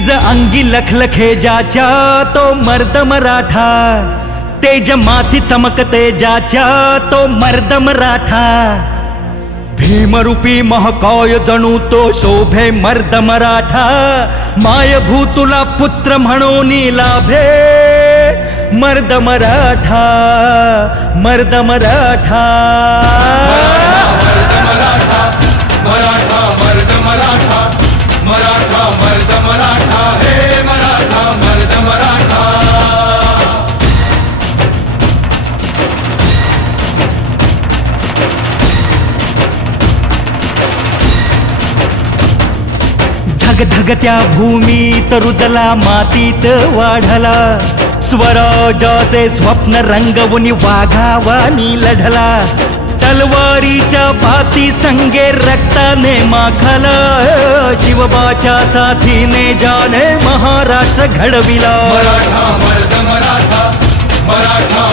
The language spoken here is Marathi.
निज अंगी लखलखे ज्याच्या तो मर्द मराठा, तेज माथी चमकते ज्याच्या तो मर्द मराठा, भीमरूपी महाकाय जणू तो शोभे मर्द मराठा, मायभूतुला पुत्र म्हणून लाभे मर्द मराठा, मर्द मराठा, मर्द मराठा, मराठा मर्द मराठा, मराठा मर्द मराठा, हे मराठा मर्द मराठा। धगधगत्या भूमीत रुजला मातीत वाढला, स्वराजाचे स्वप्न रंगवून वाघावानी लढला, तलवारीच्या भाती संगे रक्ताने माखला, शिवबाच्या साथीने ज्याने महाराष्ट्र घडविला। मराठा मर्द मराठा, मराठा